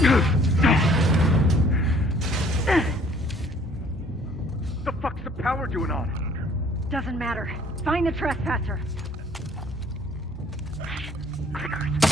The fuck's the power doing on? Doesn't matter. Find the trespasser. Clickers.